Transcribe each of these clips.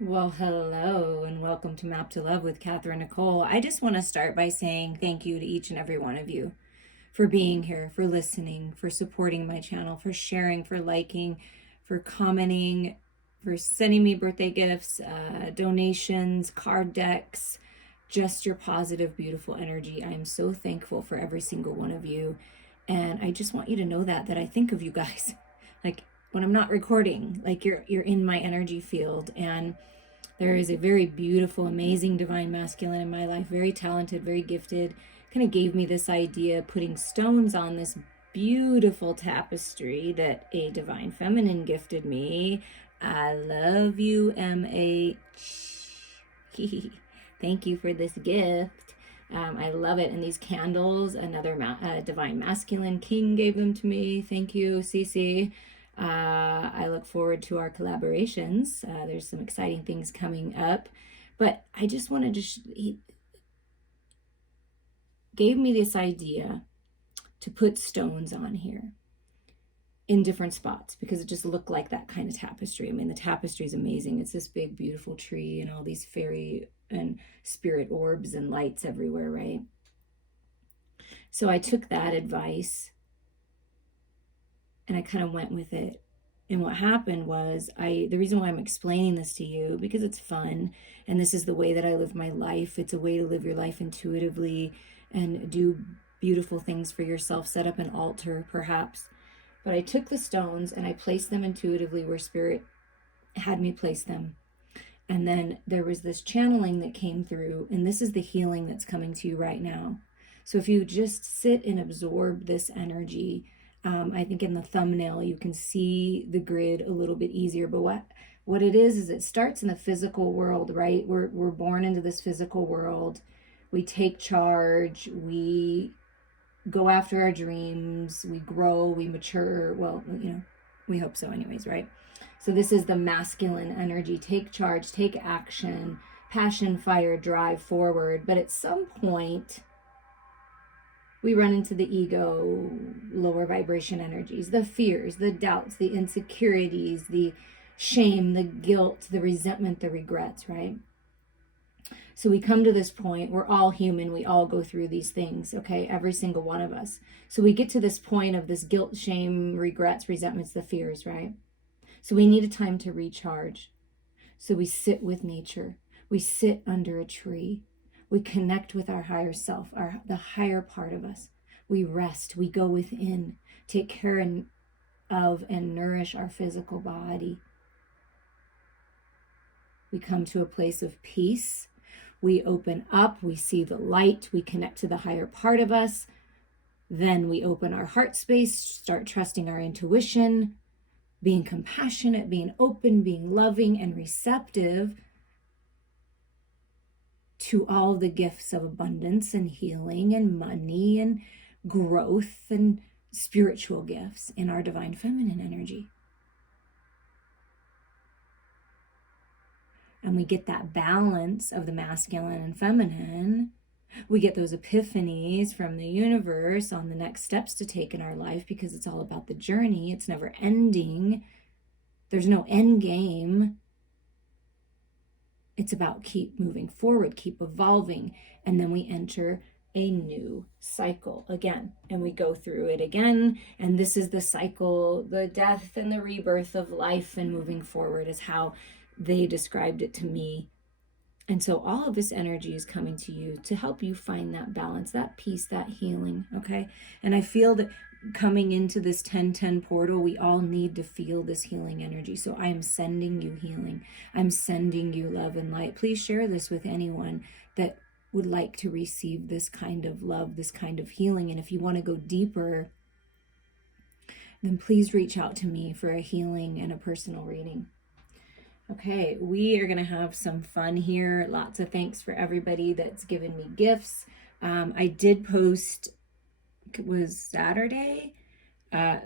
Well, hello and welcome to Map to Love with Katherine Nichole. I just want to start by saying thank you to each and every one of you for being here, for listening, for supporting my channel, for sharing, for liking, for commenting, for sending me birthday gifts, donations, card decks, just your positive, beautiful energy. I am so thankful for every single one of you. And I just want you to know that I think of you guys. Like when I'm not recording, like you're in my energy field. And there is a very beautiful, amazing divine masculine in my life, very talented, very gifted. Kind of gave me this idea, putting stones on this beautiful tapestry that a divine feminine gifted me. I love you, MH. Thank you for this gift. I love it. And these candles, another divine masculine king gave them to me. Thank you, Cece. I look forward to our collaborations. There's some exciting things coming up. But I just wanted to, he gave me this idea to put stones on here in different spots because it just looked like that kind of tapestry. I mean, the tapestry is amazing. It's this big, beautiful tree and all these fairy and spirit orbs and lights everywhere, right? So I took that advice and I kind of went with it. And what happened was the reason why I'm explaining this to you, because it's fun and this is the way that I live my life. It's a way to live your life intuitively and do beautiful things for yourself, set up an altar perhaps. But I took the stones and I placed them intuitively where spirit had me place them. And then there was this channeling that came through, and this is the healing that's coming to you right now. So if you just sit and absorb this energy, I think in the thumbnail you can see the grid a little bit easier. But what it is it starts in the physical world, right? We're born into this physical world. We take charge. We go after our dreams. We grow. We mature. Well, we hope so, anyways, right? So this is the masculine energy. Take charge. Take action. Passion, fire, drive forward. But at some point, we run into the ego, lower vibration energies, the fears, the doubts, the insecurities, the shame, the guilt, the resentment, the regrets, right? So we come to this point, we're all human, we all go through these things, okay? Every single one of us. So we get to this point of this guilt, shame, regrets, resentments, the fears, right? So we need a time to recharge. So we sit with nature. We sit under a tree. We connect with our higher self, the higher part of us. We rest. We go within, take care of and nourish our physical body. We come to a place of peace. We open up. We see the light. We connect to the higher part of us. Then we open our heart space, start trusting our intuition, being compassionate, being open, being loving and receptive to all the gifts of abundance and healing and money and growth and spiritual gifts in our divine feminine energy. And we get that balance of the masculine and feminine. We get those epiphanies from the universe on the next steps to take in our life because it's all about the journey. It's never ending. There's no end game. It's about keep moving forward, keep evolving, and then we enter a new cycle again, and we go through it again, and this is the cycle, the death and the rebirth of life and moving forward is how they described it to me. And so all of this energy is coming to you to help you find that balance, that peace, that healing, okay? And I feel that coming into this 10-10 portal, we all need to feel this healing energy. So I am sending you healing. I'm sending you love and light. Please share this with anyone that would like to receive this kind of love, this kind of healing. And if you want to go deeper, then please reach out to me for a healing and a personal reading. Okay, we are going to have some fun here. Lots of thanks for everybody that's given me gifts. I did post, it was Saturday, a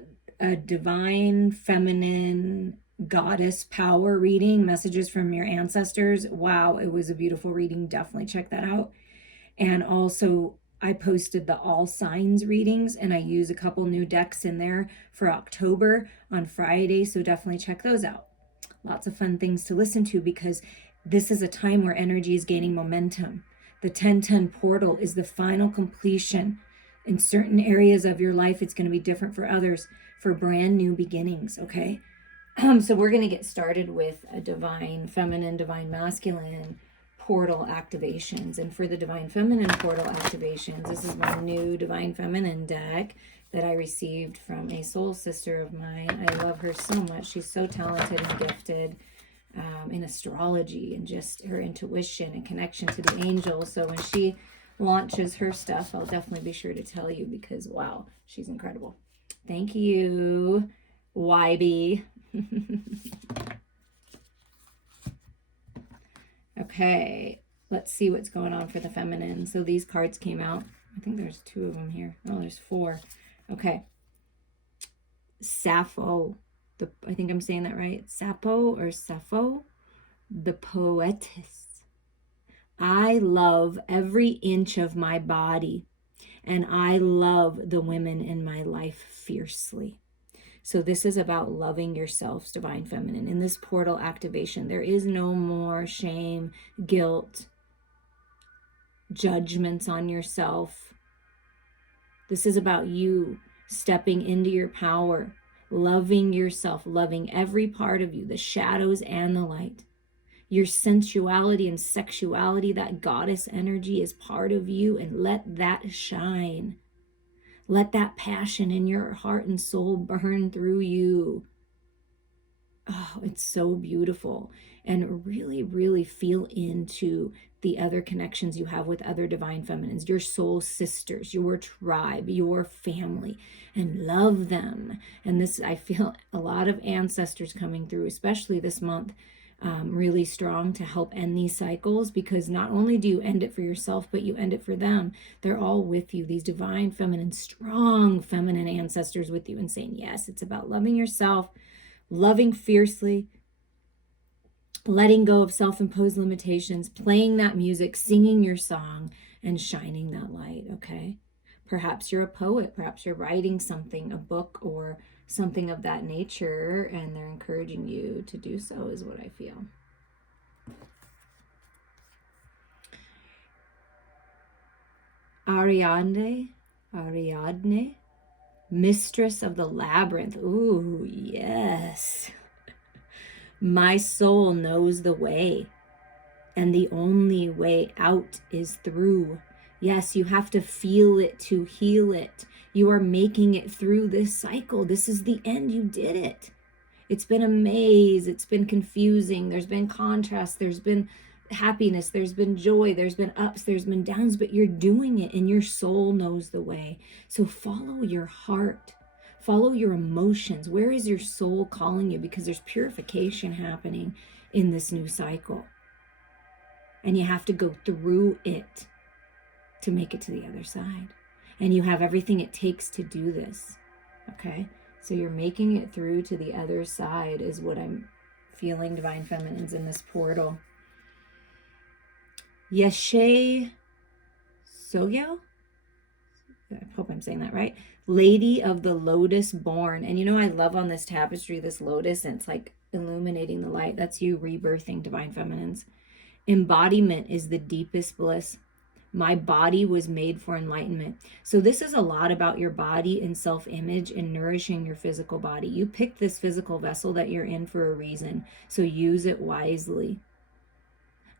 divine feminine goddess power reading, messages from your ancestors. Wow, it was a beautiful reading. Definitely check that out. And also I posted the all signs readings, and I use a couple new decks in there for October on Friday. So definitely check those out. lots of fun things to listen to, because this is a time where energy is gaining momentum. The 1010 portal is the final completion. In certain areas of your life, it's going to be different for others, for brand new beginnings, okay? So we're going to get started with a divine feminine, divine masculine portal activations. And for the divine feminine portal activations, this is my new divine feminine deck that I received from a soul sister of mine. I love her so much. She's so talented and gifted in astrology and just her intuition and connection to the angels. So when she launches her stuff, I'll definitely be sure to tell you, because wow, she's incredible. Thank you, YB. Okay, let's see what's going on for the feminine. So these cards came out. I think there's 2 of them here. Oh, there's 4. Okay. Sappho. I think I'm saying that right. Sappho or Sappho, the poetess. I love every inch of my body, and I love the women in my life fiercely. So this is about loving yourselves, divine feminine. In this portal activation, there is no more shame, guilt, judgments on yourself. This is about you stepping into your power, loving yourself, loving every part of you, the shadows and the light. Your sensuality and sexuality, that goddess energy is part of you, and let that shine. Let that passion in your heart and soul burn through you. Oh, it's so beautiful. And really, really feel into the other connections you have with other divine feminines, your soul sisters, your tribe, your family, and love them. And this, I feel a lot of ancestors coming through, especially this month, really strong to help end these cycles, because not only do you end it for yourself, but you end it for them. They're all with you, these divine feminine, strong feminine ancestors with you, and saying, yes, it's about loving yourself, loving fiercely, letting go of self-imposed limitations, playing that music, singing your song, and shining that light, okay? Perhaps you're a poet, perhaps you're writing something, a book or something of that nature, and they're encouraging you to do so, is what I feel. Ariadne, mistress of the labyrinth. Ooh, yes. My soul knows the way, and the only way out is through. Yes, you have to feel it to heal it. You are making it through this cycle. This is the end. You did it. It's been a maze. It's been confusing. There's been contrast. There's been happiness. There's been joy. There's been ups. There's been downs, but you're doing it, and your soul knows the way. So follow your heart. Follow your emotions. Where is your soul calling you? Because there's purification happening in this new cycle. And you have to go through it to make it to the other side. And you have everything it takes to do this. Okay? So you're making it through to the other side is what I'm feeling, divine feminines, in this portal. Yeshe Sogyal? I hope I'm saying that right. Lady of the Lotus Born. And you know, I love on this tapestry, this lotus, and it's like illuminating the light. That's you rebirthing, divine feminines. Embodiment is the deepest bliss. My body was made for enlightenment. So this is a lot about your body and self-image and nourishing your physical body. You picked this physical vessel that you're in for a reason. So use it wisely.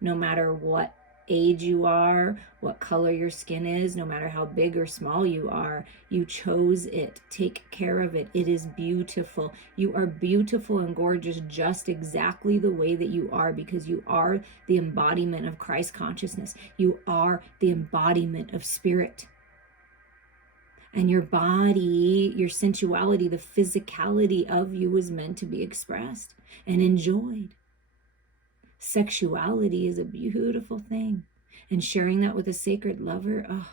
No matter what age you are, what color your skin is, no matter how big or small you are, you chose it. Take care of it. It is beautiful. You are beautiful and gorgeous just exactly the way that you are, because you are the embodiment of Christ consciousness. You are the embodiment of spirit. And your body, your sensuality, the physicality of you was meant to be expressed and enjoyed. Sexuality is a beautiful thing, and sharing that with a sacred lover, oh,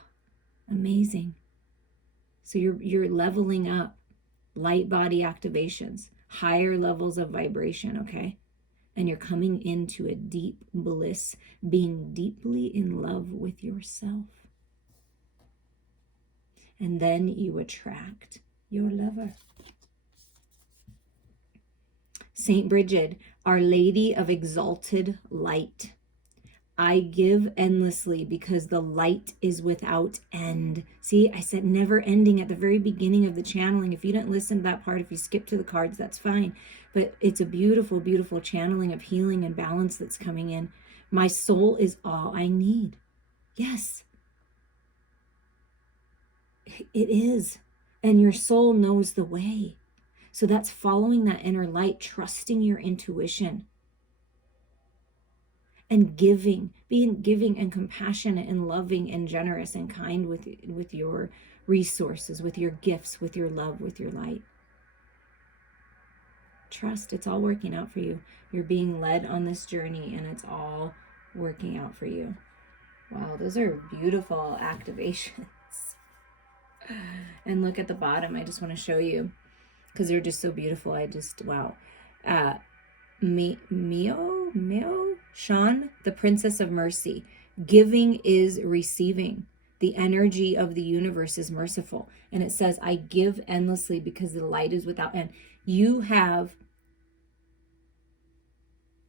amazing. So you're leveling up, light body activations, higher levels of vibration, okay? And you're coming into a deep bliss, being deeply in love with yourself. And then you attract your lover. Saint Bridget, Our Lady of Exalted Light. I give endlessly because the light is without end. See, I said never ending at the very beginning of the channeling. If you didn't listen to that part, if you skip to the cards, that's fine. But it's a beautiful, beautiful channeling of healing and balance that's coming in. My soul is all I need. Yes, it is. And your soul knows the way. So that's following that inner light, trusting your intuition. And giving, being giving and compassionate and loving and generous and kind with your resources, with your gifts, with your love, with your light. Trust, it's all working out for you. You're being led on this journey and it's all working out for you. Wow, those are beautiful activations. And look at the bottom. I just want to show you because they're just so beautiful. Wow. Mio, Sean, the Princess of Mercy. Giving is receiving. The energy of the universe is merciful. And it says, I give endlessly because the light is without end. You have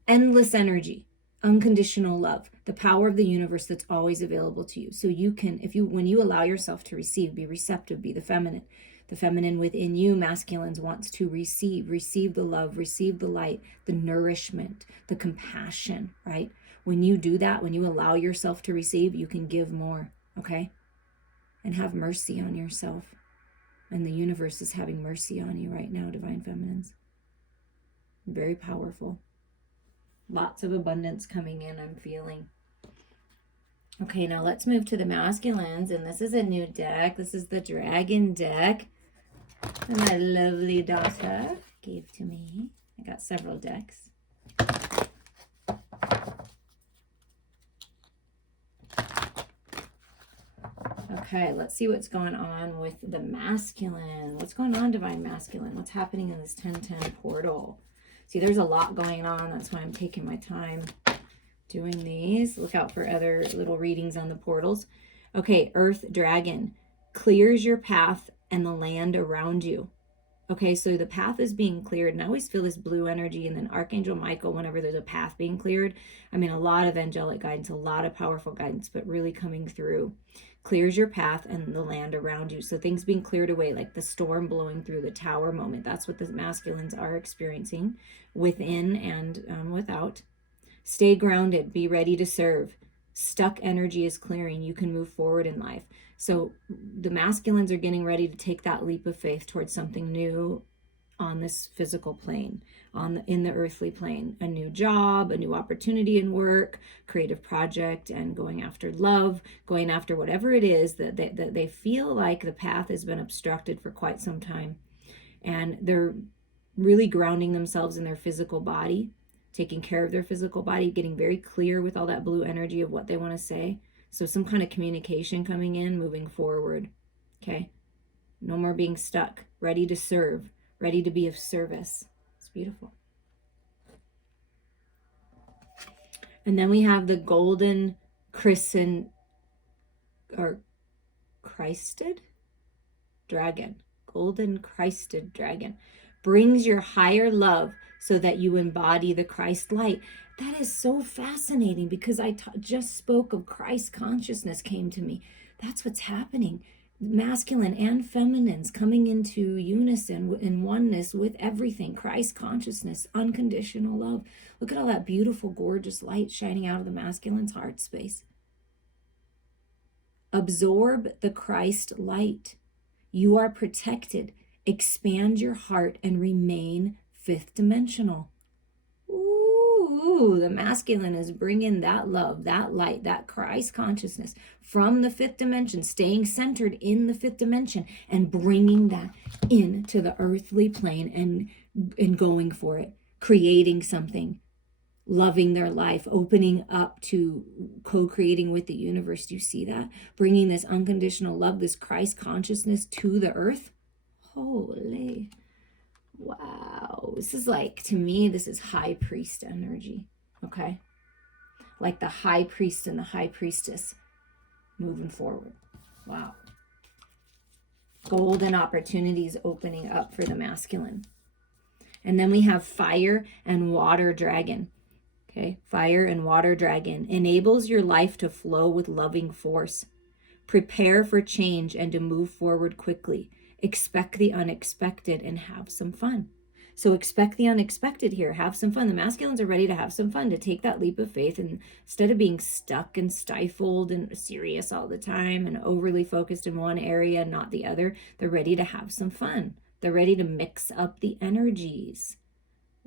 endless energy, unconditional love, the power of the universe that's always available to you. So you can, when you allow yourself to receive, be receptive, be the feminine. The feminine within you, masculines, wants to receive the love, receive the light, the nourishment, the compassion, right? When you do that, when you allow yourself to receive, you can give more, okay? And have mercy on yourself. And the universe is having mercy on you right now, Divine Feminines. Very powerful. Lots of abundance coming in, I'm feeling. Okay, now let's move to the masculines. And this is a new deck. This is the Dragon deck. And my lovely daughter gave to me. I got several decks. Okay, let's see what's going on with the masculine. What's going on, Divine Masculine? What's happening in this 1010 portal? See, there's a lot going on. That's why I'm taking my time doing these. Look out for other little readings on the portals. Okay, Earth Dragon clears your path and the land around you. Okay, so the path is being cleared, and I always feel this blue energy, and then Archangel Michael, whenever there's a path being cleared, I mean, a lot of angelic guidance, a lot of powerful guidance, but really coming through. Clears your path and the land around you. So things being cleared away, like the storm blowing through, the tower moment. That's what the masculines are experiencing within and without. Stay grounded, be ready to serve. Stuck energy is clearing. You can move forward in life. So the masculines are getting ready to take that leap of faith towards something new on this physical plane, in the earthly plane. A new job, a new opportunity in work, creative project, and going after love, going after whatever it is that they feel like the path has been obstructed for quite some time. And they're really grounding themselves in their physical body, taking care of their physical body, getting very clear with all that blue energy of what they want to say. So some kind of communication coming in, moving forward. Okay? No more being stuck, ready to serve, ready to be of service. It's beautiful. And then we have the golden crested dragon. Golden crested dragon. Brings your higher love so that you embody the Christ light. That is so fascinating because I just spoke of Christ consciousness came to me. That's what's happening. Masculine and feminines coming into unison in oneness with everything. Christ consciousness, unconditional love. Look at all that beautiful, gorgeous light shining out of the masculine's heart space. Absorb the Christ light. You are protected. Expand your heart and remain fifth dimensional. Ooh, the masculine is bringing that love, that light, that Christ consciousness from the fifth dimension, staying centered in the fifth dimension and bringing that into the earthly plane and going for it, creating something, loving their life, opening up to co-creating with the universe. Do you see that? Bringing this unconditional love, this Christ consciousness to the earth. Holy, wow. This is like, to me, this is high priest energy, okay? Like the high priest and the high priestess moving forward. Wow. Golden opportunities opening up for the masculine. And then we have fire and water dragon. Okay, fire and water dragon enables your life to flow with loving force. Prepare for change and to move forward quickly. Expect the unexpected and have some fun. So expect the unexpected here. Have some fun. The masculines are ready to have some fun, to take that leap of faith, and instead of being stuck and stifled and serious all the time and overly focused in one area and not the other, they're ready to have some fun. They're ready to mix up the energies.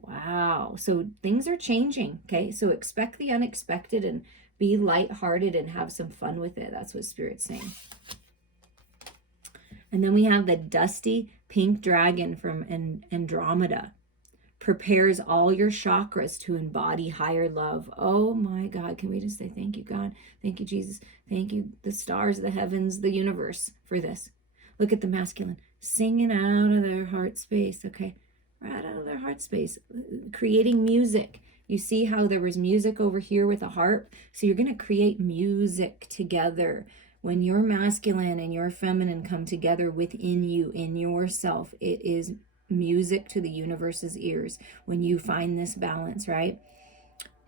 Wow. So things are changing. Okay. So expect the unexpected and be lighthearted and have some fun with it. That's what Spirit's saying. And then we have the dusty pink dragon from Andromeda. Prepares all your chakras to embody higher love. Oh my God. Can we just say thank you, God? Thank you, Jesus. Thank you, the stars, the heavens, the universe, for this. Look at the masculine singing out of their heart space. Okay. Right out of their heart space, creating music. You see how there was music over here with a harp? So you're going to create music together. When your masculine and your feminine come together within you, in yourself, it is music to the universe's ears when you find this balance, right?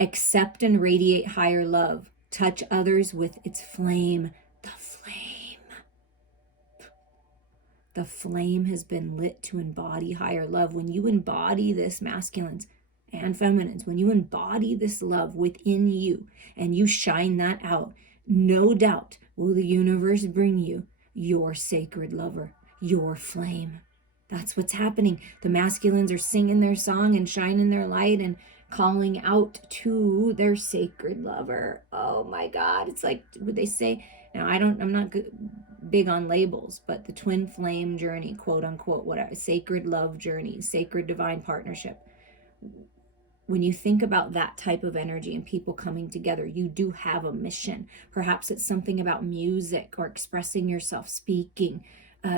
Accept and radiate higher love. Touch others with its flame. The flame. The flame has been lit to embody higher love. When you embody this, masculines and feminines, when you embody this love within you and you shine that out, no doubt will the universe bring you your sacred lover, your flame. That's what's happening. The masculines are singing their song and shining their light and calling out to their sacred lover. Oh my God. It's like, would they say, now I'm not big on labels, but the twin flame journey, quote unquote, whatever, sacred love journey, sacred divine partnership. When you think about that type of energy and people coming together, you do have a mission. Perhaps it's something about music or expressing yourself, speaking,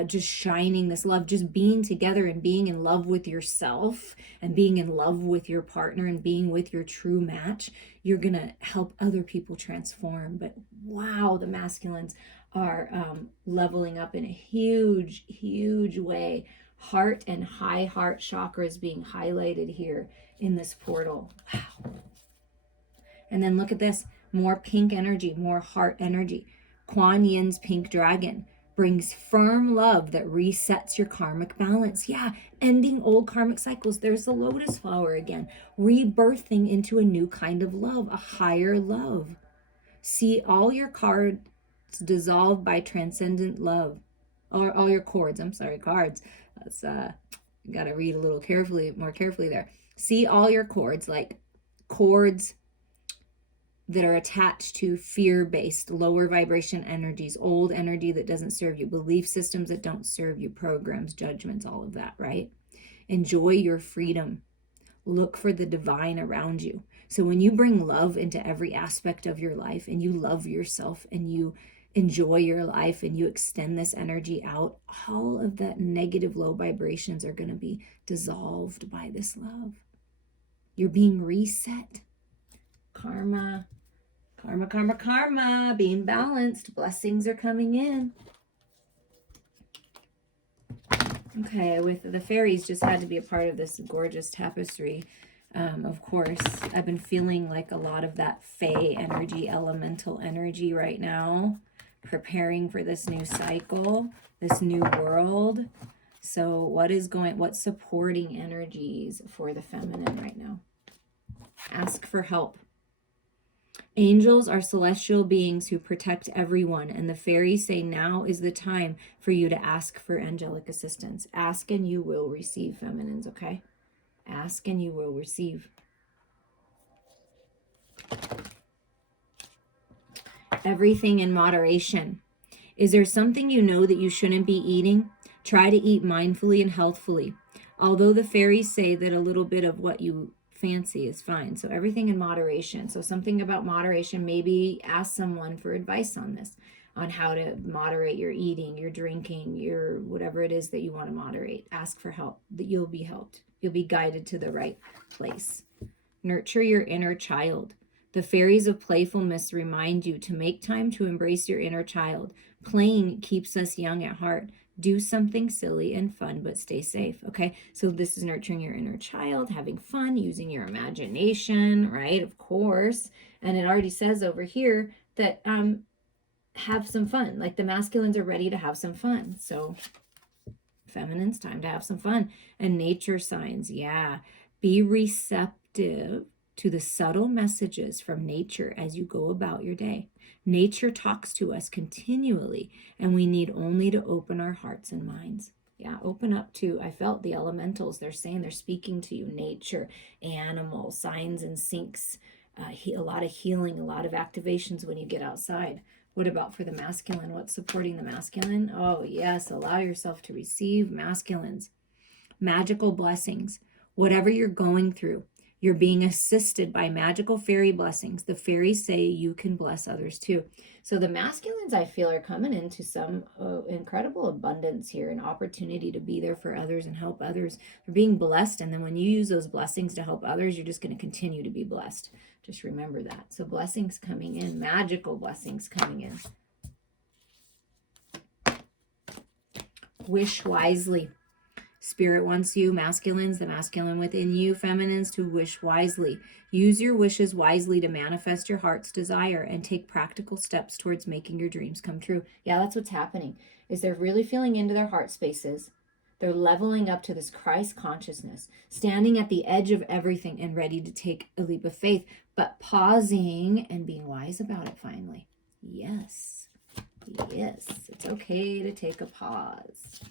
just shining this love, just being together and being in love with yourself and being in love with your partner and being with your true match. You're going to help other people transform. But wow, the masculines are leveling up in a huge, huge way. Heart and high heart chakras being highlighted here in this portal. Wow. And then look at this, more pink energy, more heart energy. Kuan Yin's pink dragon brings firm love that resets your karmic balance. Yeah, ending old karmic cycles. There's the lotus flower again, rebirthing into a new kind of love, a higher love. See all your cards dissolved by transcendent love. Or all your cords, cards. That's got to read a little more carefully there. See all your cords, like cords that are attached to fear-based, lower vibration energies, old energy that doesn't serve you, belief systems that don't serve you, programs, judgments, all of that, right? Enjoy your freedom. Look for the divine around you. So when you bring love into every aspect of your life and you love yourself and you enjoy your life and you extend this energy out, all of that negative low vibrations are going to be dissolved by this love. You're being reset. Karma, being balanced. Blessings are coming in. Okay, with the fairies just had to be a part of this gorgeous tapestry. Of course, I've been feeling like a lot of that Fae energy, elemental energy right now, preparing for this new cycle, this new world. So what's supporting energies for the feminine right now? Ask for help. Angels are celestial beings who protect everyone, and the fairies say now is the time for you to ask for angelic assistance. Ask and you will receive, feminines, okay? Ask and you will receive. Everything in moderation. Is there something you know that you shouldn't be eating? Try to eat mindfully and healthfully. Although the fairies say that a little bit of what you fancy is fine. So everything in moderation. So something about moderation, maybe ask someone for advice on this, on how to moderate your eating, your drinking, your whatever it is that you want to moderate. Ask for help. That you'll be helped. You'll be guided to the right place. Nurture your inner child. The fairies of playfulness remind you to make time to embrace your inner child. Playing keeps us young at heart. Do something silly and fun, but stay safe. Okay, so this is nurturing your inner child, having fun, using your imagination, right? Of course. And it already says over here that have some fun. Like the masculines are ready to have some fun. So feminine's time to have some fun. And nature signs, yeah. Be receptive to the subtle messages from nature as you go about your day. Nature talks to us continually, and we need only to open our hearts and minds. Yeah, open up to, I felt the elementals. They're saying they're speaking to you, nature, animals, signs and syncs, a lot of healing, a lot of activations when you get outside. What about for the masculine? What's supporting the masculine? Oh, yes, allow yourself to receive masculines. Magical blessings. Whatever you're going through, you're being assisted by magical fairy blessings. The fairies say you can bless others too. So the masculines, I feel, are coming into some incredible abundance here, an opportunity to be there for others and help others. They're being blessed, and then when you use those blessings to help others, you're just going to continue to be blessed. Just remember that. So blessings coming in, magical blessings coming in. Wish wisely. Spirit wants you, masculines, the masculine within you, feminines, to wish wisely. Use your wishes wisely to manifest your heart's desire and take practical steps towards making your dreams come true. Yeah, that's what's happening, is they're really feeling into their heart spaces. They're leveling up to this Christ consciousness, standing at the edge of everything and ready to take a leap of faith, but pausing and being wise about it finally. Yes, yes, it's okay to take a pause.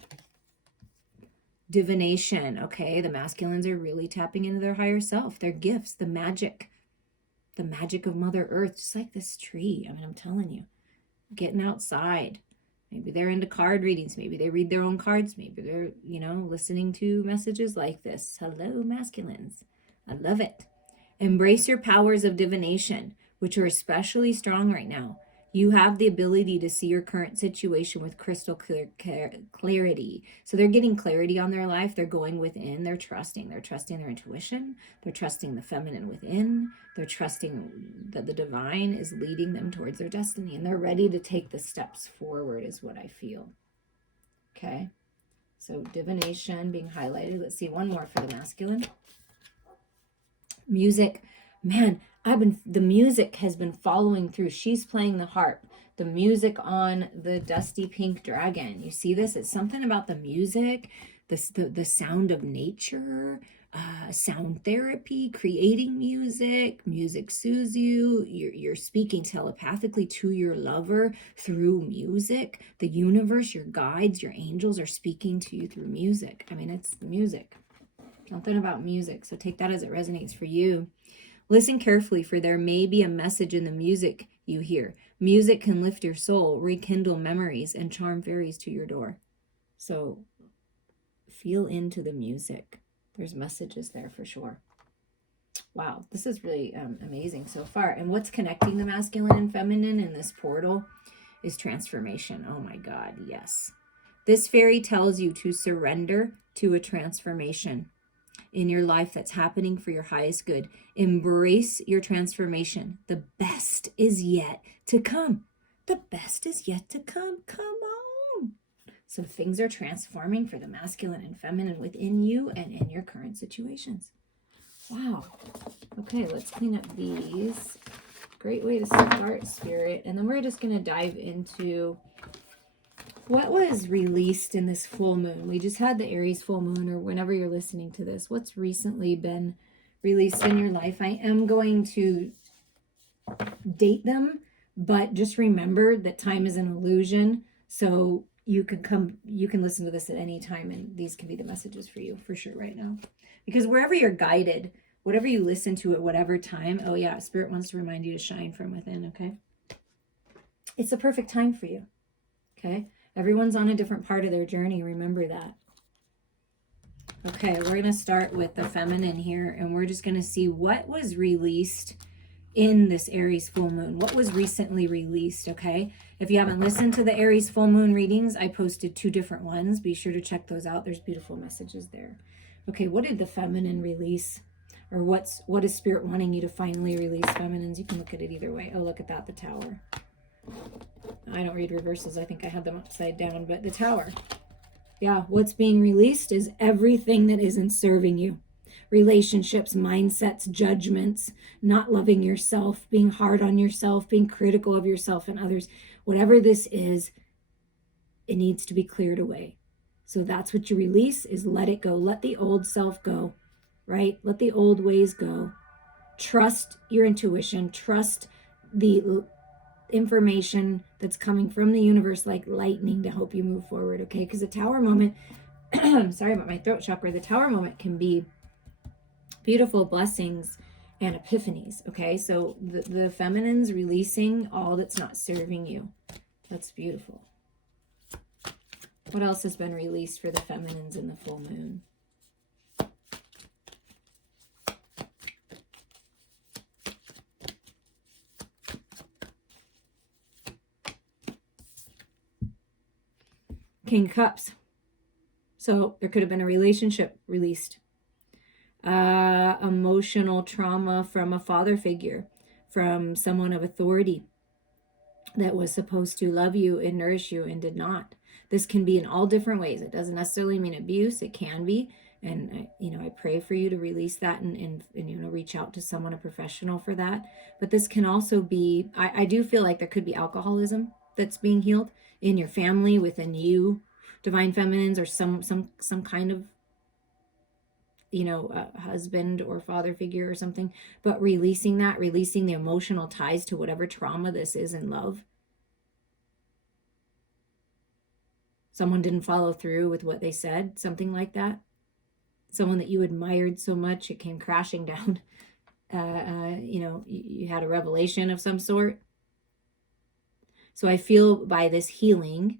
Divination, okay? The masculines are really tapping into their higher self, their gifts, the magic of Mother Earth, just like this tree. I mean, I'm telling you, getting outside. Maybe they're into card readings. Maybe they read their own cards. Maybe they're, listening to messages like this. Hello, masculines. I love it. Embrace your powers of divination, which are especially strong right now. You have the ability to see your current situation with crystal clear clarity. So they're getting clarity on their life. They're going within. They're trusting. They're trusting their intuition. They're trusting the feminine within. They're trusting that the divine is leading them towards their destiny. And they're ready to take the steps forward is what I feel. Okay. So divination being highlighted. Let's see one more for the masculine. Music. Man, the music has been following through. She's playing the harp. The music on the dusty pink dragon. You see this? It's something about the music, the sound of nature, sound therapy, creating music. Music soothes you. You're speaking telepathically to your lover through music. The universe, your guides, your angels are speaking to you through music. I mean, it's music. Something about music. So take that as it resonates for you. Listen carefully, for there may be a message in the music you hear. Music can lift your soul, rekindle memories, and charm fairies to your door. So feel into the music. There's messages there for sure. Wow, this is really amazing so far. And what's connecting the masculine and feminine in this portal is transformation. Oh my God, yes. This fairy tells you to surrender to a transformation in your life that's happening for your highest good. Embrace your transformation. The best is yet to come. The best is yet to come. Come on. So things are transforming for the masculine and feminine within you and in your current situations. Wow. Okay, let's clean up these. Great way to start, Spirit. And then we're just going to dive into what was released in this full moon. We just had the Aries full moon, or whenever you're listening to this, what's recently been released in your life. I am going to date them, but just remember that time is an illusion. So you can listen to this at any time, and these can be the messages for you for sure right now. Because wherever you're guided, whatever you listen to at whatever time, oh yeah, Spirit wants to remind you to shine from within, okay? It's the perfect time for you, okay? Everyone's on a different part of their journey. Remember that. Okay, we're going to start with the feminine here, and we're just going to see what was released in this Aries full moon. What was recently released, okay? If you haven't listened to the Aries full moon readings, I posted 2 different ones. Be sure to check those out. There's beautiful messages there. Okay, what did the feminine release? Or what is Spirit wanting you to finally release, feminines? You can look at it either way. Oh, look at that, the Tower. I don't read reversals. I think I had them upside down, but the Tower. Yeah, what's being released is everything that isn't serving you. Relationships, mindsets, judgments, not loving yourself, being hard on yourself, being critical of yourself and others. Whatever this is, it needs to be cleared away. So that's what you release, is let it go. Let the old self go, right? Let the old ways go. Trust your intuition. Trust the information that's coming from the universe like lightning to help you move forward, okay? Because the tower moment, sorry about my throat chakra, the tower moment can be beautiful blessings and epiphanies, okay? So the feminine's releasing all that's not serving you. That's beautiful. What else has been released for the feminines in the full moon? King of Cups. So there could have been a relationship released. Emotional trauma from a father figure, from someone of authority that was supposed to love you and nourish you and did not. This can be in all different ways. It doesn't necessarily mean abuse. It can be. And, I pray for you to release that and reach out to someone, a professional for that. But this can also be, I do feel like there could be alcoholism that's being healed in your family, within you, divine feminines, or some kind of, a husband or father figure or something. But releasing the emotional ties to whatever trauma this is in love. Someone didn't follow through with what they said, something like that. Someone that you admired so much, it came crashing down. You had a revelation of some sort. So I feel by this healing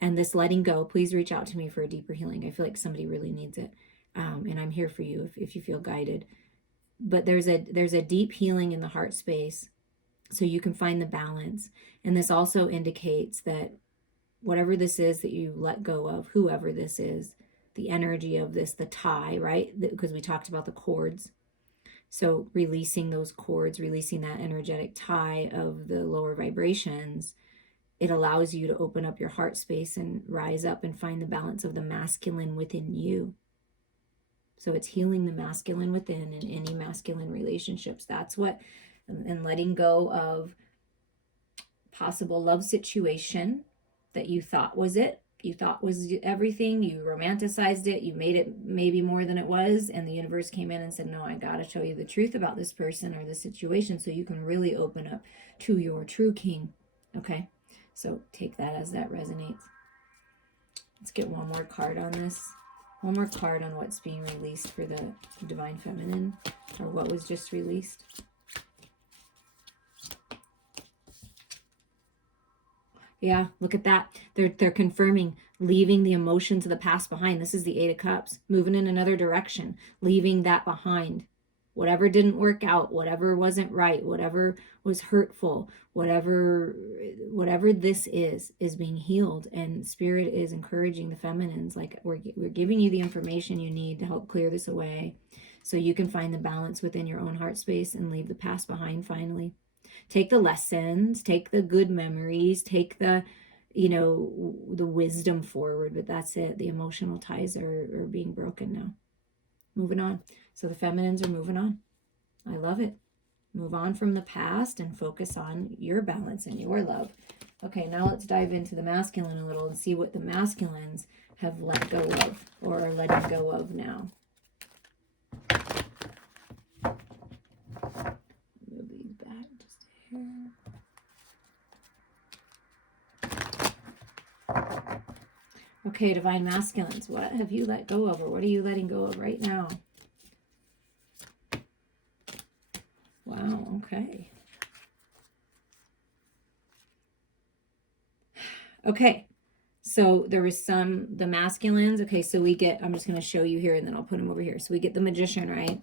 and this letting go, please reach out to me for a deeper healing. I feel like somebody really needs it. And I'm here for you if you feel guided. But there's a deep healing in the heart space, so you can find the balance. And this also indicates that whatever this is that you let go of, whoever this is, the energy of this, the tie, right? Because we talked about the cords. So releasing those cords, releasing that energetic tie of the lower vibrations, it allows you to open up your heart space and rise up and find the balance of the masculine within you. So it's healing the masculine within in any masculine relationships. That's what, and letting go of possible love situation that you thought was it. You thought was everything. You romanticized it. You made it maybe more than it was. And the universe came in and said, no, I got to show you the truth about this person or this situation so you can really open up to your true king. Okay? So take that as that resonates. Let's get one more card on this. One more card on what's being released for the Divine Feminine, or what was just released. Yeah, look at that. They're confirming leaving the emotions of the past behind. This is the Eight of Cups, moving in another direction, leaving that behind. Whatever didn't work out, whatever wasn't right, whatever was hurtful, whatever this is being healed. And Spirit is encouraging the feminines, like we're giving you the information you need to help clear this away so you can find the balance within your own heart space and leave the past behind finally. Take the lessons, take the good memories, take the wisdom forward, but that's it. The emotional ties are being broken now. Moving on. So the feminines are moving on. I love it. Move on from the past and focus on your balance and your love. Okay, now let's dive into the masculine a little and see what the masculines have let go of or are letting go of now. Move these back just here. Okay, divine masculines, what have you let go of, or what are you letting go of right now? Wow, okay. Okay, so there was the masculines. Okay, so we get, I'm just going to show you here and then I'll put them over here. So we get the Magician, right?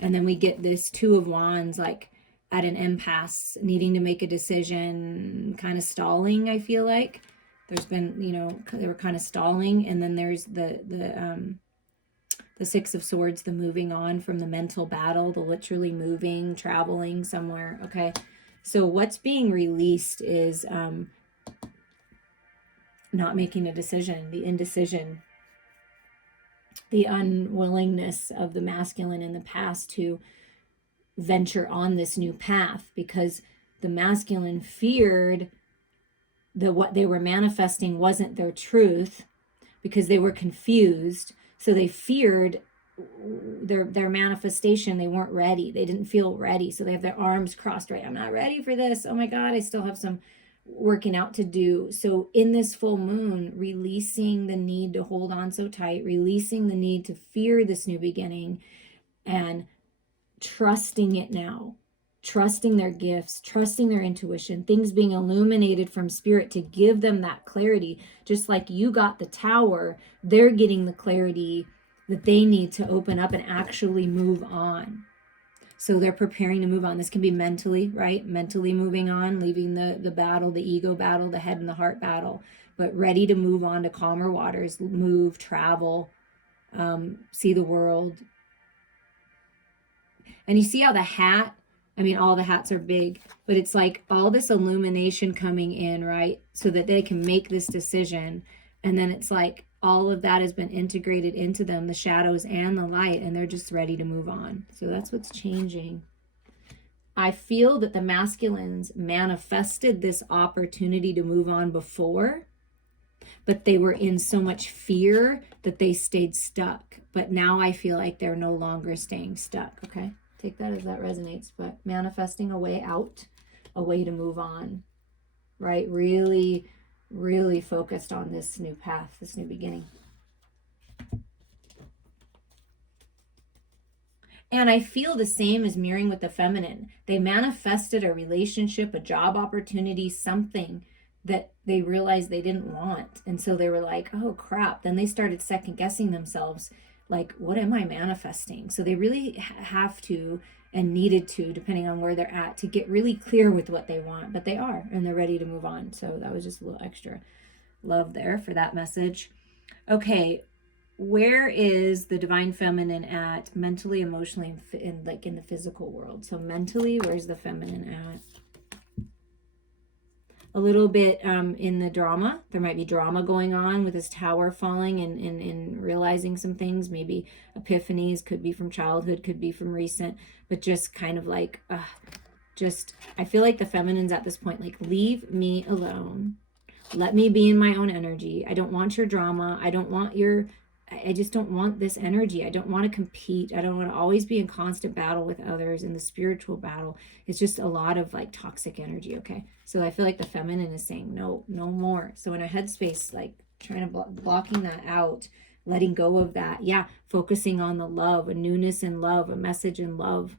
And then we get this Two of Wands, like at an impasse, needing to make a decision, kind of stalling, I feel like. There's been, they were kind of stalling. And then there's the Six of Swords, the moving on from the mental battle, the literally moving, traveling somewhere, okay? So what's being released is not making a decision, the indecision, the unwillingness of the masculine in the past to venture on this new path, because the masculine feared that what they were manifesting wasn't their truth, because they were confused. So they feared their manifestation. They weren't ready. They didn't feel ready. So they have their arms crossed, right? I'm not ready for this. Oh my God, I still have some working out to do. So in this full moon, releasing the need to hold on so tight, releasing the need to fear this new beginning, and trusting it now, trusting their gifts, trusting their intuition, things being illuminated from spirit to give them that clarity. Just like you got the tower, they're getting the clarity that they need to open up and actually move on. So they're preparing to move on. This can be mentally, right? Mentally moving on, leaving the battle, the ego battle, the head and the heart battle, but ready to move on to calmer waters, move, travel, see the world. And you see how the hat, I mean, all the hats are big, but it's like all this illumination coming in, right? So that they can make this decision. And then it's like all of that has been integrated into them, the shadows and the light, and they're just ready to move on. So that's what's changing. I feel that the masculines manifested this opportunity to move on before, but they were in so much fear that they stayed stuck. But now I feel like they're no longer staying stuck, okay? Take that as that resonates, but manifesting a way out, a way to move on, right? Really, really focused on this new path, this new beginning. And I feel the same as mirroring with the feminine. They manifested a relationship, a job opportunity, something that they realized they didn't want. And so they were like, oh crap. Then they started second guessing themselves. Like, what am I manifesting? So they really have to and needed to, depending on where they're at, to get really clear with what they want. But they are, and they're ready to move on. So that was just a little extra love there for that message. Okay, where is the divine feminine at mentally, emotionally, and like in the physical world? So mentally, where's the feminine at? A little bit in the drama. There might be drama going on with this tower falling and realizing some things, maybe epiphanies, could be from childhood, could be from recent, but just kind of like, I feel like the feminine's at this point, like, leave me alone. Let me be in my own energy. I don't want your drama. I just don't want this energy. I don't want to compete. I don't want to always be in constant battle with others in the spiritual battle. It's just a lot of like toxic energy. Okay. So I feel like the feminine is saying, no more. So in a headspace, like trying to blocking that out, letting go of that. Yeah. Focusing on the love, a newness in love, a message in love.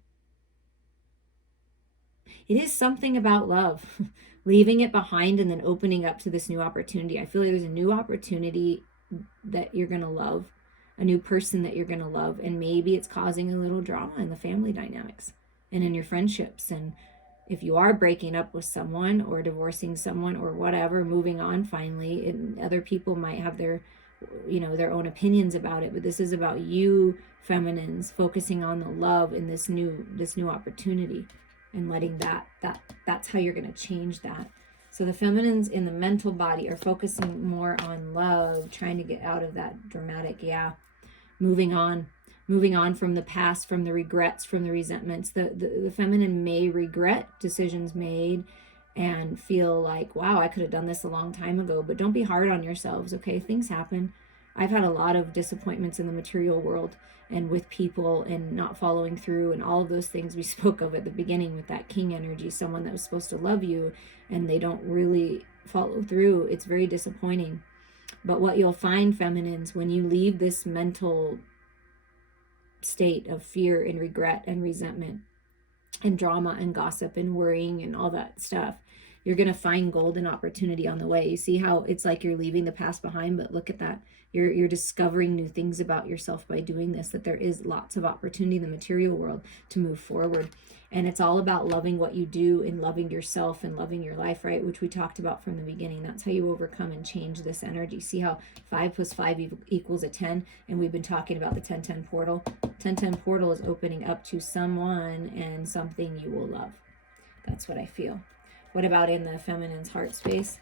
It is something about love, leaving it behind and then opening up to this new opportunity. I feel like there's a new opportunity that you're going to love, a new person that you're going to love, and maybe it's causing a little drama in the family dynamics and in your friendships. And if you are breaking up with someone or divorcing someone or whatever, moving on finally, and other people might have their own opinions about it, but this is about you feminines focusing on the love in this new opportunity and letting that's how you're going to change that. So the feminines in the mental body are focusing more on love, trying to get out of that dramatic, moving on from the past, from the regrets, from the resentments. The feminine may regret decisions made and feel like, wow, I could have done this a long time ago, but don't be hard on yourselves, okay? Things happen. I've had a lot of disappointments in the material world and with people and not following through and all of those things we spoke of at the beginning with that king energy, someone that was supposed to love you and they don't really follow through. It's very disappointing. But what you'll find, feminines, when you leave this mental state of fear and regret and resentment and drama and gossip and worrying and all that stuff, you're going to find golden opportunity on the way. You see how it's like you're leaving the past behind, but look at that. You're discovering new things about yourself by doing this, that there is lots of opportunity in the material world to move forward. And it's all about loving what you do and loving yourself and loving your life, right? Which we talked about from the beginning. That's how you overcome and change this energy. See how 5 + 5 equals a 10? And we've been talking about the 10-10 portal. 10-10 portal is opening up to someone and something you will love. That's what I feel. What about in the feminine's heart space?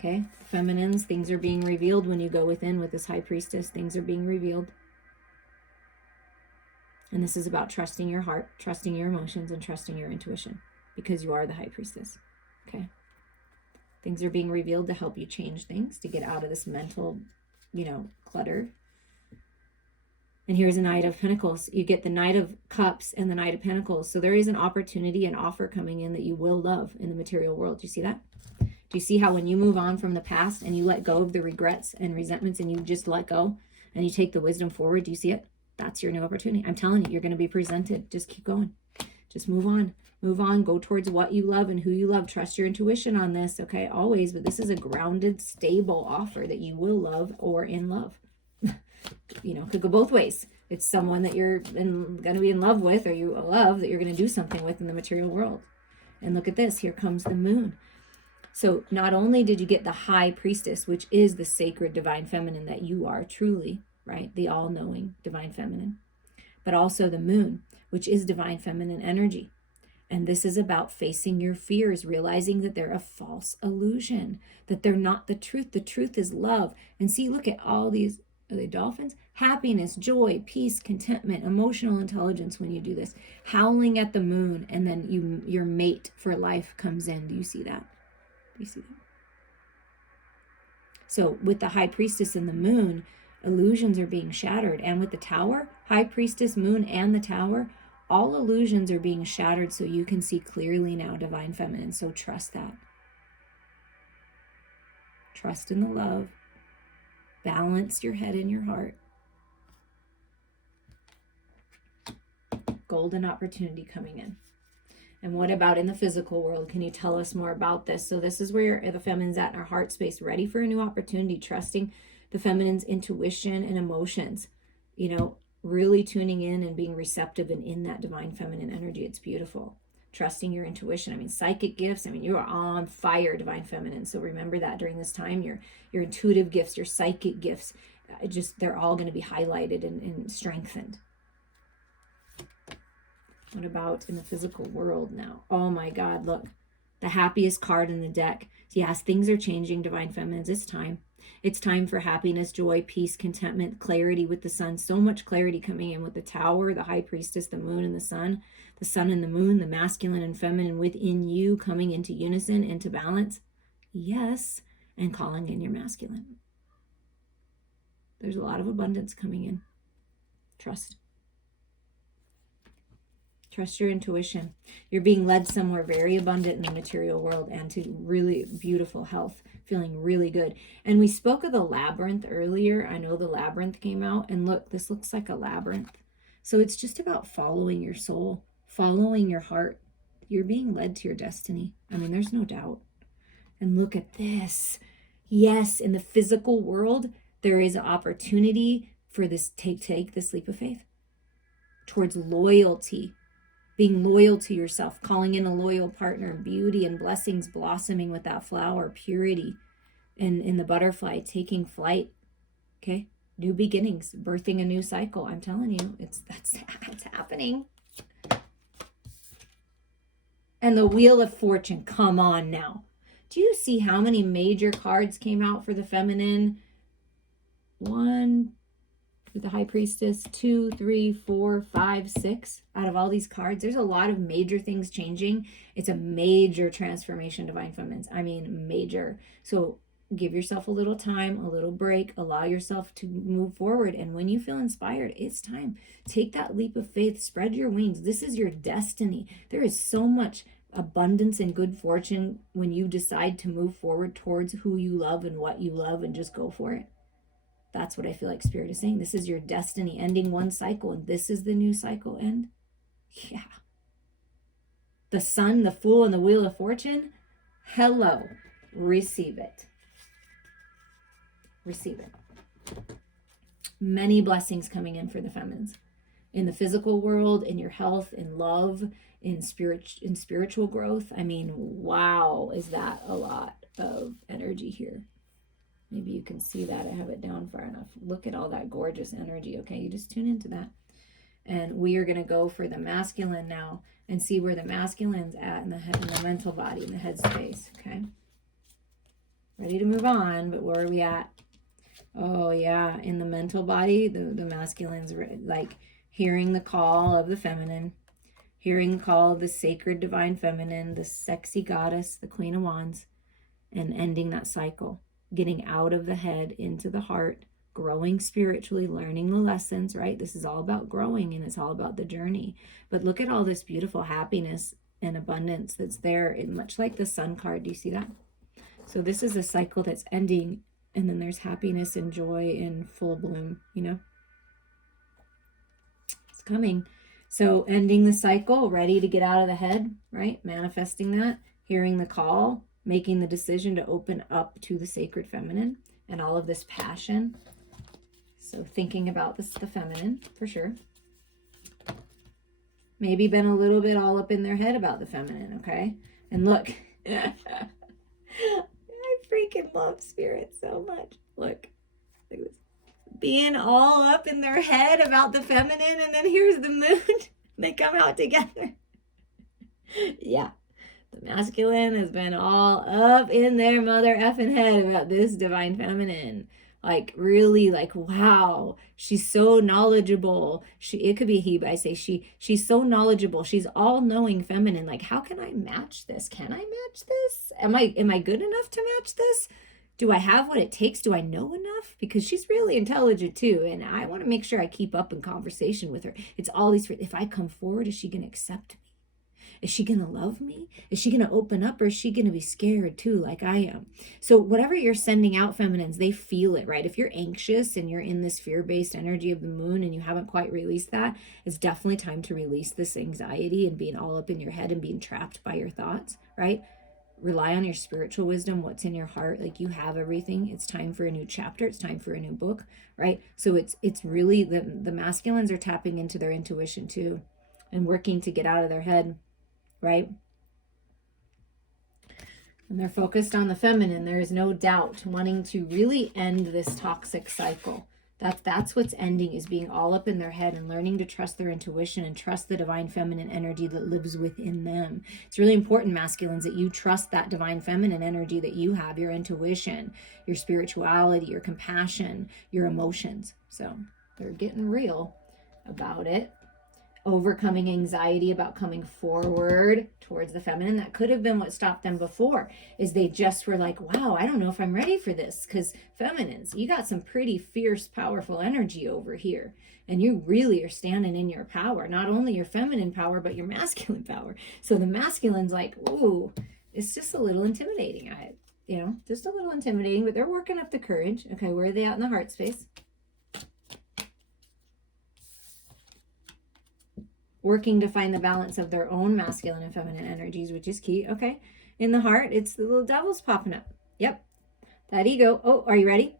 Okay, feminines, things are being revealed when you go within with this high priestess. Things are being revealed. And this is about trusting your heart, trusting your emotions, and trusting your intuition, because you are the high priestess. Okay. Things are being revealed to help you change things, to get out of this mental, clutter. And here's a Knight of Pentacles. You get the Knight of Cups and the Knight of Pentacles. So there is an opportunity, an offer coming in that you will love in the material world. Do you see that? Do you see how when you move on from the past and you let go of the regrets and resentments and you just let go and you take the wisdom forward, do you see it? That's your new opportunity. I'm telling you, you're going to be presented. Just keep going. Just move on. Move on. Go towards what you love and who you love. Trust your intuition on this, okay? Always. But this is a grounded, stable offer that you will love or in love. Could go both ways. It's someone that you're going to be in love with, or you love that you're going to do something with in the material world. And look at this. Here comes the moon. So not only did you get the high priestess, which is the sacred divine feminine that you are truly, right? The all-knowing divine feminine, but also the moon, which is divine feminine energy. And this is about facing your fears, realizing that they're a false illusion, that they're not the truth. The truth is love. And see, look at all these, are they dolphins? Happiness, joy, peace, contentment, emotional intelligence when you do this. Howling at the moon, and then your mate for life comes in. Do you see that? Do you see that? So with the high priestess and the moon, illusions are being shattered. And with the tower, high priestess, moon, and the tower, all illusions are being shattered so you can see clearly now divine feminine. So trust that. Trust in the love. Balance your head and your heart. Golden opportunity coming in. And what about in the physical world? Can you tell us more about this? So this is where the feminine's at in our heart space, ready for a new opportunity, trusting the feminine's intuition and emotions, really tuning in and being receptive and in that divine feminine energy. It's beautiful. Trusting your intuition. Psychic gifts. You are on fire, divine feminine. So remember that during this time, your intuitive gifts, your psychic gifts, they're all going to be highlighted and strengthened. What about in the physical world now? Oh my God, look. The happiest card in the deck. Yes, things are changing, divine feminines. It's time. It's time for happiness, joy, peace, contentment, clarity with the sun. So much clarity coming in with the tower, the high priestess, the moon and the sun and the moon, the masculine and feminine within you coming into unison, into balance. Yes, and calling in your masculine. There's a lot of abundance coming in. Trust. Trust your intuition. You're being led somewhere very abundant in the material world and to really beautiful health, feeling really good. And we spoke of the labyrinth earlier. I know the labyrinth came out, and look, this looks like a labyrinth. So it's just about following your soul, following your heart. You're being led to your destiny. There's no doubt. And look at this. Yes, in the physical world, there is an opportunity for this, take this leap of faith towards loyalty. Being loyal to yourself, calling in a loyal partner, beauty and blessings blossoming with that flower, purity, and in the butterfly, taking flight, okay? New beginnings, birthing a new cycle. I'm telling you, that's happening. And the Wheel of Fortune, come on now. Do you see how many major cards came out for the feminine? 1, with the high priestess, 2, 3, 4, 5, 6 out of all these cards. There's a lot of major things changing. It's a major transformation, divine feminines. Major. So give yourself a little time, a little break, allow yourself to move forward. And when you feel inspired, it's time. Take that leap of faith, spread your wings. This is your destiny. There is so much abundance and good fortune when you decide to move forward towards who you love and what you love and just go for it. That's what I feel like Spirit is saying. This is your destiny, ending one cycle, and this is the new cycle end. Yeah. The Sun, the Fool, and the Wheel of Fortune. Hello. Receive it. Receive it. Many blessings coming in for the feminines. In the physical world, in your health, in love, in spiritual growth. Wow, is that a lot of energy here. Maybe you can see that. I have it down far enough. Look at all that gorgeous energy, okay? You just tune into that. And we are going to go for the masculine now and see where the masculine's at in the head, in the mental body, in the head space, okay? ready to move on, but where are we at? Oh yeah, in the mental body, the masculines like hearing the call of the feminine, hearing the call of the sacred divine feminine, the sexy goddess, the Queen of Wands, and ending that cycle, getting out of the head into the heart, growing spiritually, learning the lessons, right? This is all about growing, and it's all about the journey. But look at all this beautiful happiness and abundance that's there, much like the Sun card. Do you see that? So this is a cycle that's ending, and then there's happiness and joy in full bloom, you know? It's coming. So ending the cycle, ready to get out of the head, right? Manifesting that, hearing the call, making the decision to open up to the sacred feminine and all of this passion. So thinking about this, the feminine, for sure. Maybe been a little bit all up in their head about the feminine, okay? And look, I freaking love spirit so much. Look at this. Being all up in their head about the feminine, and then here's the moon. They come out together. Yeah. The masculine has been all up in their mother effing head about this divine feminine. Like, really, like, wow, she's so knowledgeable. It could be he, but I say she's so knowledgeable. She's all-knowing feminine. Like, how can I match this? Can I match this? Am I good enough to match this? Do I have what it takes? Do I know enough? Because she's really intelligent too, and I want to make sure I keep up in conversation with her. It's all these, if I come forward, is she going to accept me? Is she going to love me? Is she going to open up, or is she going to be scared too, like I am? So whatever you're sending out, feminines, they feel it, right? If you're anxious and you're in this fear-based energy of the moon and you haven't quite released that, it's definitely time to release this anxiety and being all up in your head and being trapped by your thoughts, right? Rely on your spiritual wisdom, what's in your heart. Like, you have everything. It's time for a new chapter. It's time for a new book, right? So it's really, the masculines are tapping into their intuition too and working to get out of their head, right? And they're focused on the feminine. There is no doubt, wanting to really end this toxic cycle. That's what's ending, is being all up in their head and learning to trust their intuition and trust the divine feminine energy that lives within them. It's really important, masculines, that you trust that divine feminine energy that you have, your intuition, your spirituality, your compassion, your emotions. So they're getting real about it. Overcoming anxiety about coming forward towards the feminine. That could have been what stopped them before, is they just were like, wow, I don't know if I'm ready for this. Because feminines, you got some pretty fierce, powerful energy over here, and you really are standing in your power, not only your feminine power, but your masculine power. So the masculine's like, ooh, it's just a little intimidating. Just a little intimidating, but they're working up the courage. Okay, where are they out in the heart space? Working to find the balance of their own masculine and feminine energies, which is key. Okay, in the heart, it's the little devils popping up. Yep, that ego. Oh, are you ready?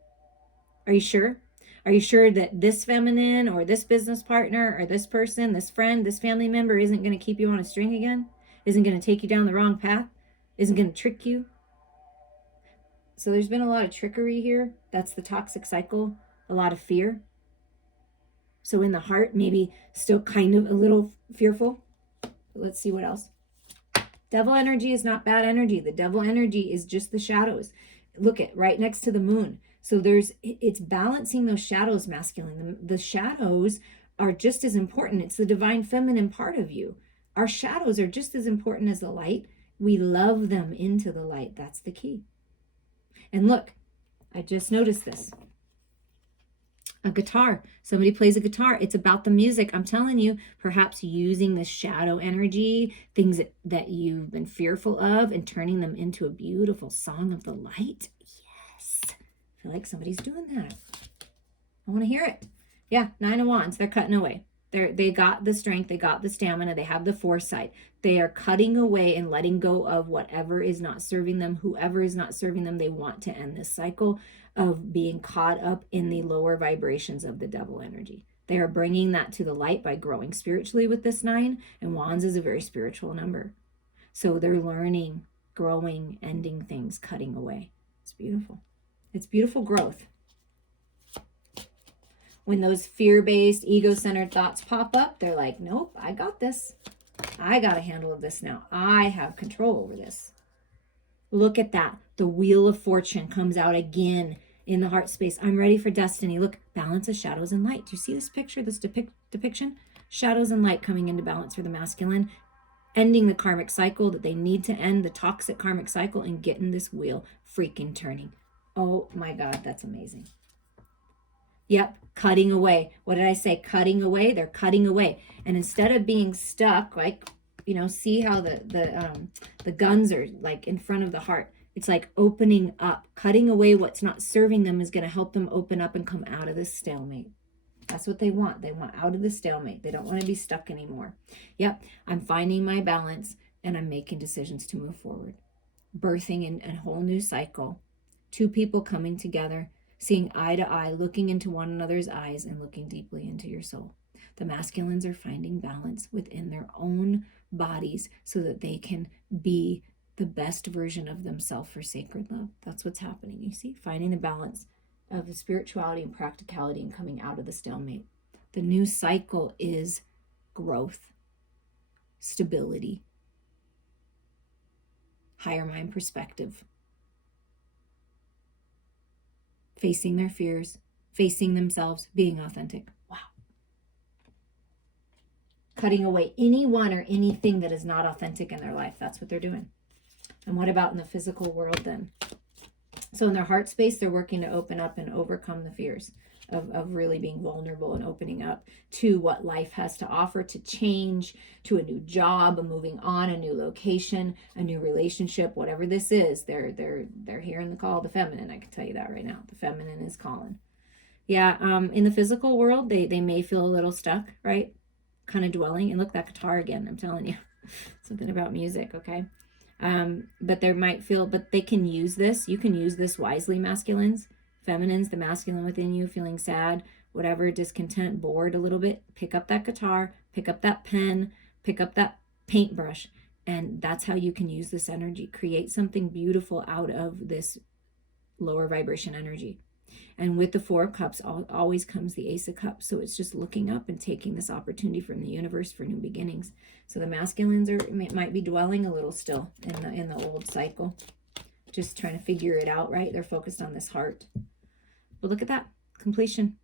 Are you sure? Are you sure that this feminine or this business partner or this person, this friend, this family member isn't going to keep you on a string again? Isn't going to take you down the wrong path? Isn't going to trick you? So there's been a lot of trickery here. That's the toxic cycle. A lot of fear. So in the heart, maybe still kind of a little fearful. Let's see what else. Devil energy is not bad energy. The devil energy is just the shadows. Look at right next to the moon. So it's balancing those shadows, masculine. The shadows are just as important. It's the divine feminine part of you. Our shadows are just as important as the light. We love them into the light. That's the key. And look, I just noticed this. A guitar. Somebody plays a guitar. It's about the music. I'm telling you, perhaps using the shadow energy, things that you've been fearful of, and turning them into a beautiful song of the light. Yes. I feel like somebody's doing that. I want to hear it. Yeah, 9 of Wands. They're cutting away. They got the strength. They got the stamina. They have the foresight. They are cutting away and letting go of whatever is not serving them. Whoever is not serving them, they want to end this cycle of being caught up in the lower vibrations of the devil energy. They are bringing that to the light by growing spiritually with this 9, and Wands is a very spiritual number. So they're learning, growing, ending things, cutting away. It's beautiful. It's beautiful growth. When those fear-based, ego-centered thoughts pop up, they're like, nope, I got this. I got a handle of this now. I have control over this. Look at that. The Wheel of Fortune comes out again in the heart space. I'm ready for destiny. Look, balance of shadows and light. Do you see this picture, this depiction? Shadows and light coming into balance for the masculine, ending the karmic cycle that they need to end, the toxic karmic cycle, and getting this wheel freaking turning. Oh my God, that's amazing. Yep, cutting away. What did I say? Cutting away. They're cutting away. And instead of being stuck, like, you know, see how the guns are like in front of the heart. It's like opening up. Cutting away what's not serving them is going to help them open up and come out of this stalemate. That's what they want. They want out of the stalemate. They don't want to be stuck anymore. Yep, I'm finding my balance and I'm making decisions to move forward. Birthing in a whole new cycle. Two people coming together, seeing eye to eye, looking into one another's eyes and looking deeply into your soul. The masculines are finding balance within their own bodies so that they can be the best version of themselves for sacred love. That's what's happening. You see, finding the balance of spirituality and practicality and coming out of the stalemate. The new cycle is growth, stability, higher mind perspective, facing their fears, facing themselves, being authentic. Wow. Cutting away anyone or anything that is not authentic in their life. That's what they're doing. And what about in the physical world then? So in their heart space, they're working to open up and overcome the fears of really being vulnerable and opening up to what life has to offer, to change, to a new job, a moving on, a new location, a new relationship, whatever this is. They're hearing the call of the feminine. I can tell you that right now. The feminine is calling. Yeah, in the physical world, they may feel a little stuck, right? Kind of dwelling. And look, that guitar again, I'm telling you. Something about music, okay? But they might feel, but they can use this. You can use this wisely, masculines. Feminines, the masculine within you, feeling sad, whatever, discontent, bored a little bit. Pick up that guitar, pick up that pen, pick up that paintbrush. And that's how you can use this energy. Create something beautiful out of this lower vibration energy. And with the Four of Cups always comes the Ace of Cups. So it's just looking up and taking this opportunity from the universe for new beginnings. So the masculines might be dwelling a little still in the old cycle, just trying to figure it out, right? They're focused on this heart. But look at that completion.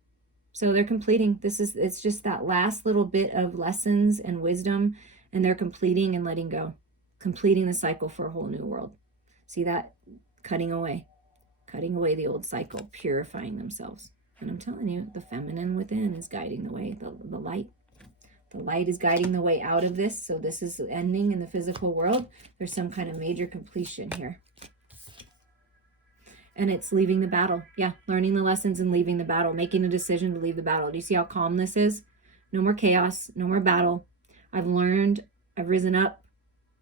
So they're completing. It's just that last little bit of lessons and wisdom, and they're completing and letting go, completing the cycle for a whole new world. See that? Cutting away the old cycle, purifying themselves. And I'm telling you, the feminine within is guiding the way, the light. The light is guiding the way out of this. So this is the ending in the physical world. There's some kind of major completion here. And it's leaving the battle. Yeah, learning the lessons and leaving the battle, making a decision to leave the battle. Do you see how calm this is? No more chaos, no more battle. I've learned, I've risen up,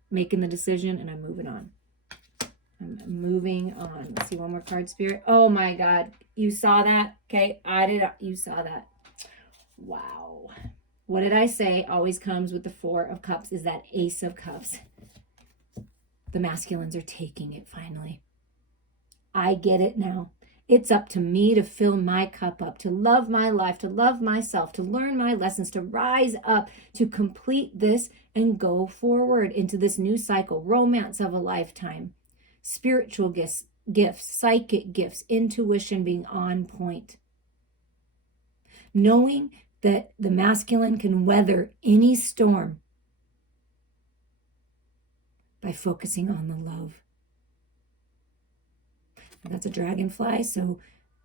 making the decision, and I'm moving on. I'm moving on. Let's see one more card, Spirit. Oh my God. You saw that? Okay. You saw that. Wow. What did I say? Always comes with the Four of Cups is that Ace of Cups. The masculines are taking it finally. I get it now. It's up to me to fill my cup up, to love my life, to love myself, to learn my lessons, to rise up, to complete this and go forward into this new cycle, romance of a lifetime. Spiritual gifts, psychic gifts, intuition being on point. Knowing that the masculine can weather any storm by focusing on the love. And that's a dragonfly, so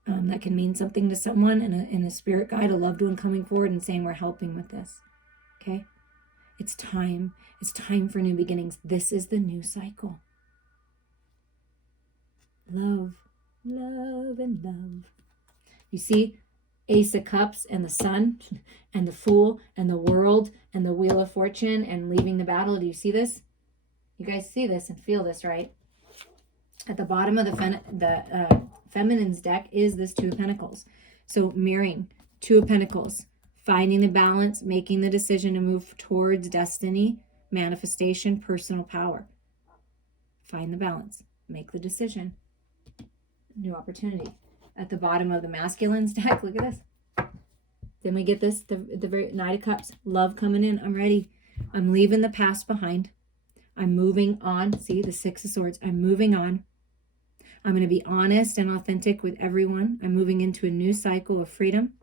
that can mean something to someone in a spirit guide, a loved one coming forward and saying, we're helping with this. Okay? It's time. It's time for new beginnings. This is the new cycle. Love, love, and love. You see, Ace of Cups and the Sun and the Fool and the World and the Wheel of Fortune and leaving the battle. Do you see this? You guys see this and feel this, right? At the bottom of the Feminine's deck is this Two of Pentacles. So mirroring Two of Pentacles, finding the balance, making the decision to move towards destiny, manifestation, personal power. Find the balance, make the decision. New opportunity. At the bottom of the masculine's deck, look at this. Then we get this, the very Knight of Cups, love coming in. I'm ready. I'm leaving the past behind. I'm moving on. See, the Six of Swords. I'm moving on. I'm going to be honest and authentic with everyone. I'm moving into a new cycle of freedom.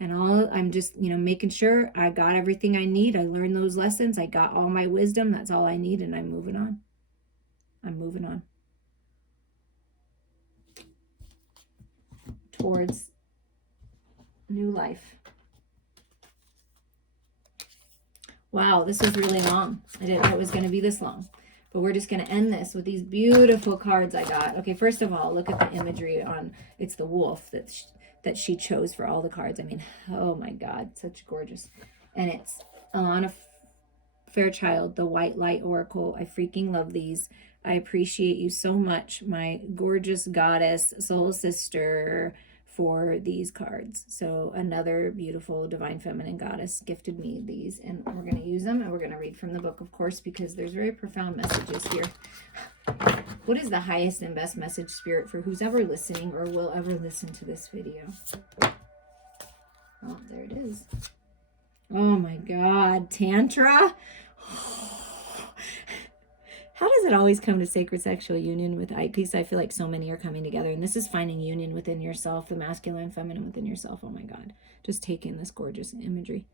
And I'm just, making sure I got everything I need. I learned those lessons. I got all my wisdom. That's all I need. And I'm moving on. I'm moving on towards new life. Wow, this was really long. I didn't know it was going to be this long. But we're just going to end this with these beautiful cards I got. Okay, first of all, look at the imagery on, it's the wolf that she chose for all the cards. I mean, oh my God, such gorgeous. And it's Alana Fairchild, the White Light Oracle. I freaking love these. I appreciate you so much, my gorgeous goddess, soul sister, for these cards. So another beautiful divine feminine goddess gifted me these, and we're going to use them, and we're going to read from the book, of course, because there's very profound messages here. What is the highest and best message, Spirit, for who's ever listening or will ever listen to this video? Oh, there it is. Oh my God, Tantra. How does it always come to sacred sexual union with eyepiece? I feel like so many are coming together, and this is finding union within yourself, the masculine and feminine within yourself. Oh my God. Just take in this gorgeous imagery.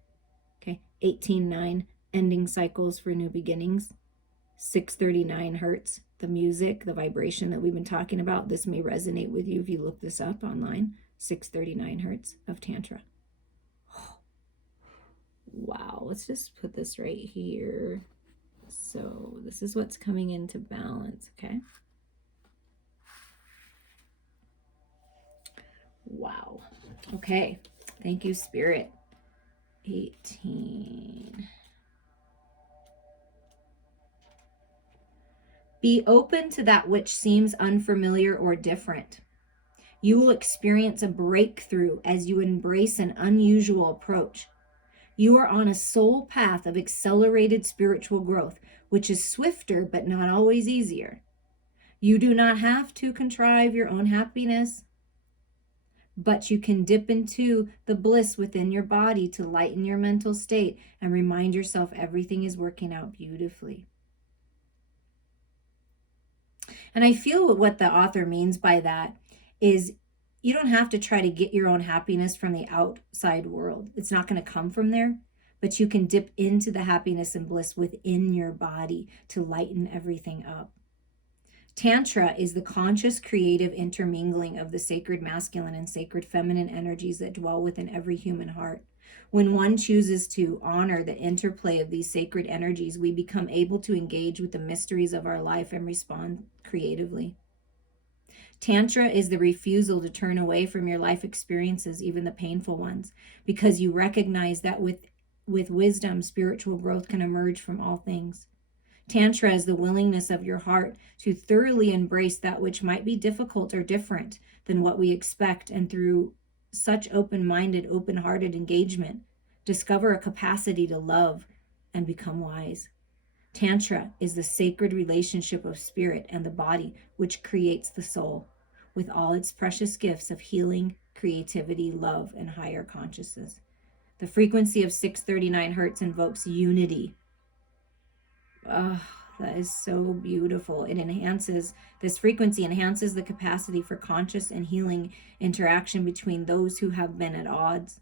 Okay. 18:9, ending cycles for new beginnings. 639 hertz, the music, the vibration that we've been talking about. This may resonate with you if you look this up online. 639 hertz of Tantra. Wow. Let's just put this right here. So this is what's coming into balance, okay? Wow. Okay. Thank you, Spirit. 18. Be open to that which seems unfamiliar or different. You will experience a breakthrough as you embrace an unusual approach. You are on a soul path of accelerated spiritual growth, which is swifter but not always easier. You do not have to contrive your own happiness, but you can dip into the bliss within your body to lighten your mental state and remind yourself everything is working out beautifully. And I feel what the author means by that is you don't have to try to get your own happiness from the outside world. It's not going to come from there, but you can dip into the happiness and bliss within your body to lighten everything up. Tantra is the conscious, creative intermingling of the sacred masculine and sacred feminine energies that dwell within every human heart. When one chooses to honor the interplay of these sacred energies, we become able to engage with the mysteries of our life and respond creatively. Tantra is the refusal to turn away from your life experiences, even the painful ones, because you recognize that with wisdom, spiritual growth can emerge from all things. Tantra is the willingness of your heart to thoroughly embrace that which might be difficult or different than what we expect, and through such open-minded, open-hearted engagement, discover a capacity to love and become wise. Tantra is the sacred relationship of spirit and the body, which creates the soul, with all its precious gifts of healing, creativity, love, and higher consciousness. The frequency of 639 hertz invokes unity. Oh, that is so beautiful. This frequency enhances the capacity for conscious and healing interaction between those who have been at odds.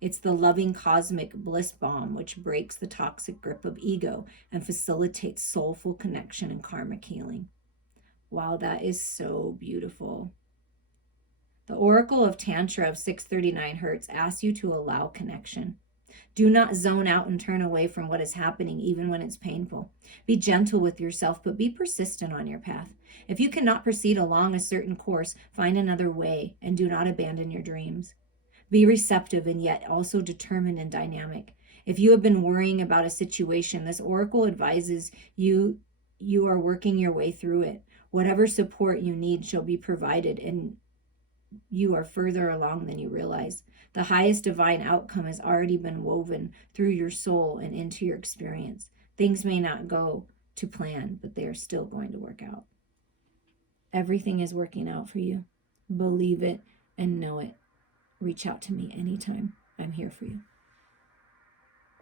It's the loving cosmic bliss bomb which breaks the toxic grip of ego and facilitates soulful connection and karmic healing. Wow, that is so beautiful. The Oracle of Tantra of 639 hertz asks you to allow connection. Do not zone out and turn away from what is happening, even when it's painful. Be gentle with yourself, but be persistent on your path. If you cannot proceed along a certain course, find another way and do not abandon your dreams. Be receptive and yet also determined and dynamic. If you have been worrying about a situation, this oracle advises you are working your way through it. Whatever support you need shall be provided, and you are further along than you realize. The highest divine outcome has already been woven through your soul and into your experience. Things may not go to plan, but they are still going to work out. Everything is working out for you. Believe it and know it. Reach out to me anytime. I'm here for you.